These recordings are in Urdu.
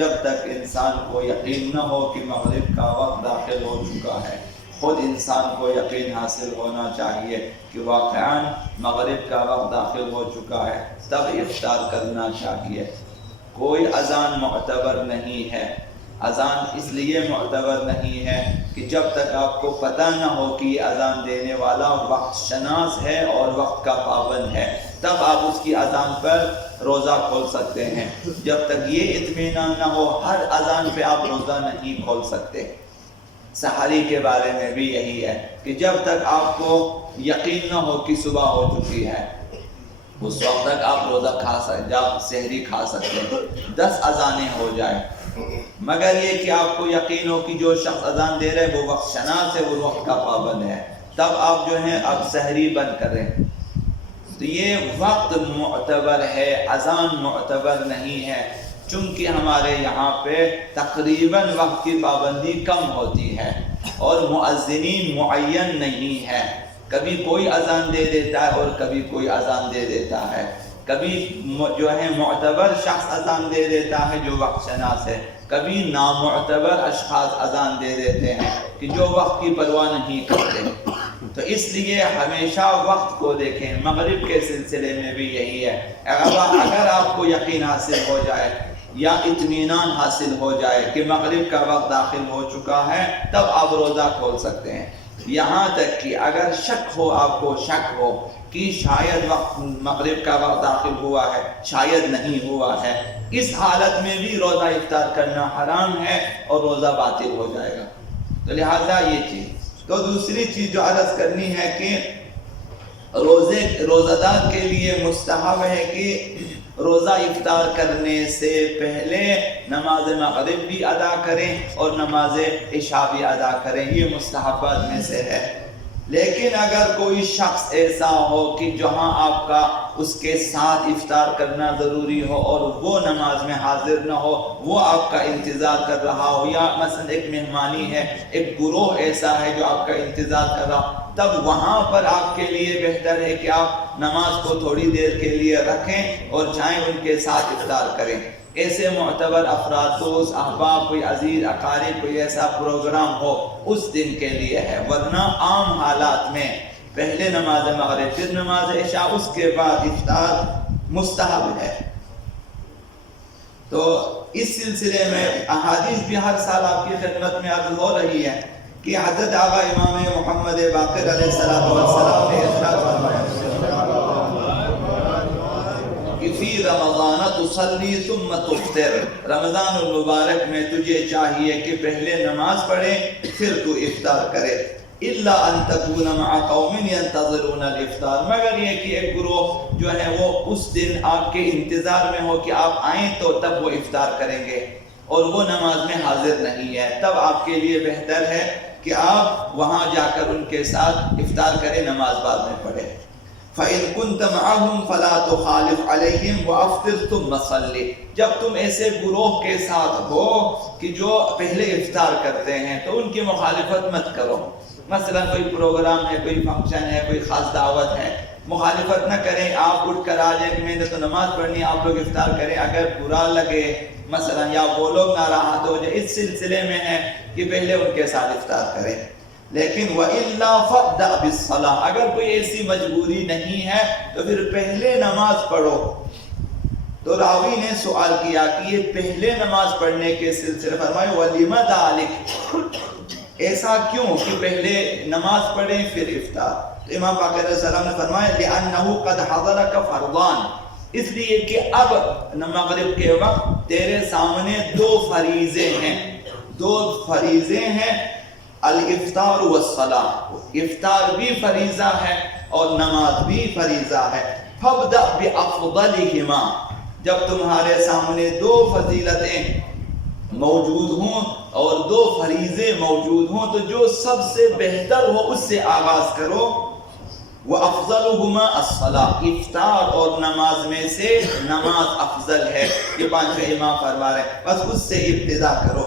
جب تک انسان کو یقین نہ ہو کہ مغرب کا وقت داخل ہو چکا ہے۔ خود انسان کو یقین حاصل ہونا چاہیے کہ واقعاً مغرب کا وقت داخل ہو چکا ہے، تب افطار کرنا چاہیے۔ کوئی اذان معتبر نہیں ہے۔ اذان اس لیے معتبر نہیں ہے کہ جب تک آپ کو پتہ نہ ہو کہ یہ اذان دینے والا وقت شناس ہے اور وقت کا پابند ہے، تب آپ اس کی اذان پر روزہ کھول سکتے ہیں۔ جب تک یہ اطمینان نہ ہو، ہر اذان پہ آپ روزہ نہیں کھول سکتے۔ سحری کے بارے میں بھی یہی ہے کہ جب تک آپ کو یقین نہ ہو کہ صبح ہو چکی ہے، اس وقت تک آپ روزہ کھا سکتے، آپ سحری کھا سکتے ہیں، 10 اذانیں ہو جائیں۔ مگر یہ کہ آپ کو یقین ہو کہ جو شخص اذان دے رہے وہ وقت شناس ہے، وہ وقت کا پابند ہے، تب آپ جو ہیں اب سحری بند کریں۔ تو یہ وقت معتبر ہے، اذان معتبر نہیں ہے، چونکہ ہمارے یہاں پہ تقریباً وقت کی پابندی کم ہوتی ہے اور مؤذنین معین نہیں ہے۔ کبھی کوئی اذان دے دیتا ہے اور کبھی کوئی اذان دے دیتا ہے، کبھی جو ہے معتبر شخص اذان دے دیتا ہے جو وقت شناس ہے، کبھی نامعتبر اشخاص اذان دے دیتے ہیں کہ جو وقت کی پرواہ نہیں کرتے۔ تو اس لیے ہمیشہ وقت کو دیکھیں۔ مغرب کے سلسلے میں بھی یہی ہے، اگر آپ کو یقین حاصل ہو جائے یا اطمینان حاصل ہو جائے کہ مغرب کا وقت داخل ہو چکا ہے، تب آپ روزہ کھول سکتے ہیں۔ یہاں تک کہ اگر شک ہو، آپ کو شک ہو کہ شاید وقت مغرب کا وقت داخل ہوا ہے، شاید نہیں ہوا ہے، اس حالت میں بھی روزہ افطار کرنا حرام ہے اور روزہ باطل ہو جائے گا۔ تو لہٰذا یہ چیز۔ تو دوسری چیز جو عرض کرنی ہے کہ روزہ دار کے لیے مستحب ہے کہ روزہ افطار کرنے سے پہلے نماز مغرب بھی ادا کریں اور نماز عشاء بھی ادا کریں، یہ مستحبات میں سے ہے۔ لیکن اگر کوئی شخص ایسا ہو کہ جہاں آپ کا اس کے ساتھ افطار کرنا ضروری ہو اور وہ نماز میں حاضر نہ ہو، وہ آپ کا انتظار کر رہا ہو، یا مثلا ایک مہمانی ہے، ایک گروہ ایسا ہے جو آپ کا انتظار کر رہا ہو، تب وہاں پر آپ کے لیے بہتر ہے کہ آپ نماز کو تھوڑی دیر کے لیے رکھیں اور جائیں ان کے ساتھ افطار کریں۔ ایسے معتبر افراد، دوست، احباب، کوئی عزیز اقارب، کوئی ایسا پروگرام ہو، اس دن کے لیے ہے، ورنہ عام حالات میں پہلے نماز مغرب پھر نماز عشاء، اس کے بعد افطار مستحب ہے۔ تو اس سلسلے میں احادیث بھی ہر سال آپ کی خدمت میں عرض ہو رہی ہے کہ حضرت آقا امام محمد باقر علیہ السلام نے ارشاد فرمایا کہ فی رمضان تصلی ثم تفطر، رمضان المبارک میں تجھے چاہیے کہ پہلے نماز پڑھے پھر تو افطار کرے، الا ان تکون مع قوم ينتظرون الافطار، مگر یہ کہ ایک گروہ جو ہے وہ اس دن آپ کے انتظار میں ہو کہ آپ آئیں تو تب وہ افطار کریں گے اور وہ نماز میں حاضر نہیں ہے، تب آپ کے لیے بہتر ہے کہ آپ وہاں جا کر ان کے ساتھ افطار کریں، نماز بعد میں پڑھیں۔ فَإِن كُنْتَ مَعَهُمْ فَلَا تُخَالِفْ عَلَيْهِمْ وَأَفْطِرْ ثُمَّ صَلِّ، جب تم ایسے گروہ کے ساتھ ہو کہ جو پہلے افطار کرتے ہیں تو ان کی مخالفت مت کرو۔ مثلا کوئی پروگرام ہے، کوئی فنکشن ہے، کوئی خاص دعوت ہے، مخالفت نہ کریں، آپ اٹھ کر آ جائیں کہ میں نے تو نماز پڑھنی، آپ لوگ افطار کریں، اگر برا لگے مثلا یا وہ لوگ ناراحت ہو جائے، اس سلسلے میں ہے کہ پہلے ان کے ساتھ افطار کریں۔ لیکن وَإِلَّا فَابْدَأْ بِالصَّلَاةِ، اگر کوئی ایسی مجبوری نہیں ہے تو پھر پہلے نماز پڑھو۔ تو راوی نے سوال کیا کہ یہ پہلے نماز پڑھنے کے سلسلے فرمائے وَلِمَ ذَلِكَ، ایسا کیوں کہ پہلے نماز پڑھیں پھر افطار؟ تو امام باقر علیہ السلام نے فرمایا لِأَنَّهُ قَدْ حَضَرَكَ فَرْضَانِ، اس لیے کہ اب مغرب کے وقت تیرے سامنے دو فریضے ہیں، الافطار والصلاۃ، افطار بھی فریضہ ہے اور نماز بھی فریضہ ہے، فَابْدَأْ بِأَفْضَلِهِمَا، جب تمہارے سامنے دو فضیلتیں موجود ہوں اور دو فریضے موجود ہوں تو جو سب سے بہتر ہو اس سے آغاز کرو۔ وَأَفْضَلُهُمَا الصَّلَاةُ، افطار اور نماز میں سے نماز افضل ہے، یہ پانچویں امام فرما رہے ہیں، بس اس سے ابتدا کرو۔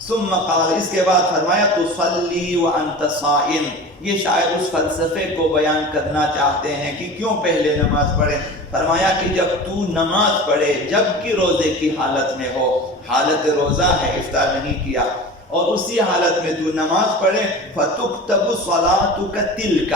ثم قال، اس کے بعد فرمایا تُصَلِّي وَأَنْتَ صَائِمٌ، یہ شاید اس فلسفے کو بیان کرنا چاہتے ہیں کہ کیوں پہلے نماز پڑھیں، فرمایا کہ جب تو نماز پڑھے جب کہ روزے کی حالت میں ہو، حالت روزہ ہے، افطار نہیں کیا، اور اسی حالت میں تو نماز پڑھے، فَتُكْتَبُ صَلَاتُكَ تِلْكَ،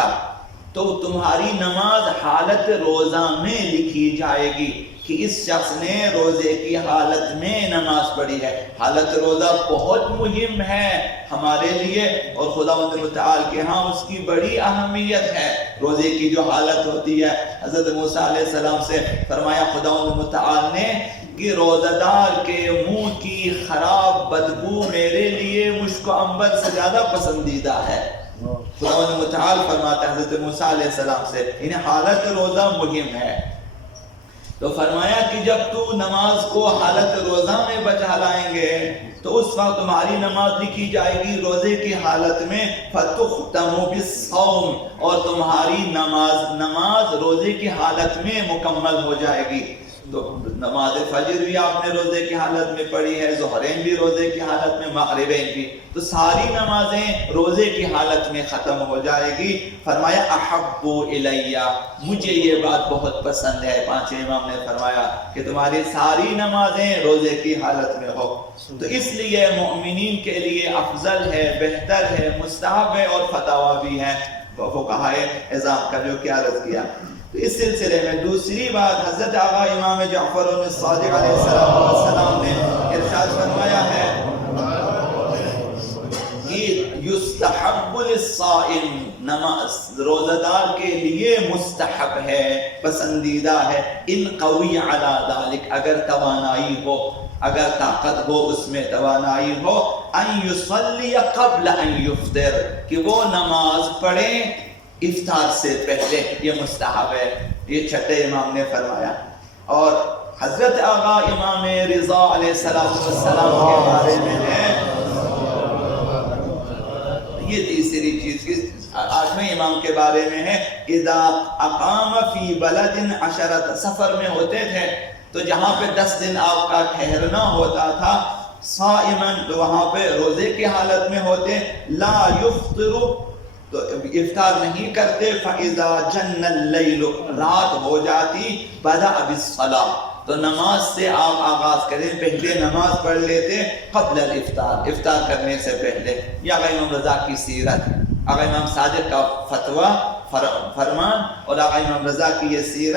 تو تمہاری نماز حالت روزہ میں لکھی جائے گی کہ اس شخص نے روزے کی حالت میں نماز پڑھی ہے۔ حالت روزہ بہت مہم ہے ہمارے لیے، اور خداوند متعال کے ہاں اس کی بڑی اہمیت ہے۔ روزے کی جو حالت ہوتی ہے، حضرت موسیٰ علیہ السلام سے فرمایا خداوند متعال نے کہ روزہ دار کے منہ کی خراب بدبو میرے لیے مشک و عنبر سے زیادہ پسندیدہ ہے۔ خداوند متعال فرماتا ہے حضرت موسیٰ علیہ السلام سے، انہیں حالت روزہ مہم ہے۔ تو فرمایا کہ جب تو نماز کو حالت روزہ میں بچا لائیں گے تو اس وقت تمہاری نماز لکھی جائے گی روزے کی حالت میں، فَتُخْتَمُ بِالصَّوْمِ، اور تمہاری نماز روزے کی حالت میں مکمل ہو جائے گی۔ تو نماز فجر بھی آپ نے روزے کی حالت میں پڑھی ہے، ظہرین بھی روزے کی حالت میں، مغربین بھی، تو ساری نمازیں روزے کی حالت میں ختم ہو جائے گی۔ فرمایا احب الیہ، مجھے یہ بات بہت پسند ہے، پانچویں امام نے فرمایا کہ تمہاری ساری نمازیں روزے کی حالت میں ہو۔ تو اس لیے مومنین کے لیے افضل ہے، بہتر ہے، مستحب ہے، اور فتاوی بھی ہے فقہاء اعظام کا جو کہ عرض کیا۔ تو اس سلسلے میں دوسری بات حضرت آقا امام جعفر الصادق علیہ السلام نے ارشاد فرمایا ہے کہ یستحب للصائم، نماز روزہ دار کے لیے مستحب ہے، پسندیدہ ہے، ان قوی علی ذلک، اگر توانائی ہو، اگر طاقت ہو، اس میں توانائی ہو، ان یصلی قبل ان یفطر، کہ وہ نماز پڑھیں افطار سے پہلے، یہ مستحب ہے، یہ چھٹے امام نے فرمایا۔ اور حضرت آقا امام رضا علیہ السلام کے بارے میں ہے، یہ تیسری چیز آٹھویں امام کے بارے میں ہے، اذا اقام فی بلد عشرۃ، سفر میں ہوتے تھے تو جہاں پہ 10 دن آپ کا ٹھہرنا ہوتا تھا، صائمن، تو وہاں پہ روزے کی حالت میں ہوتے، لا یفطر، تو افطار نہیں کرتے، فَإِذَا جَنَّ اللَّيْلُ، رات ہو جاتی، بَدَأَ بِالصَّلَاةِ، تو نماز سے آپ آغاز کریں، پہلے نماز پڑھ لیتے قبل الافطار، افطار کرنے سے پہلے۔ یہ آقا امام رضا کی سیرت، آقا امام صادق کا فتویٰ فرمان، اور آقا امام رضا کی یہ سیرت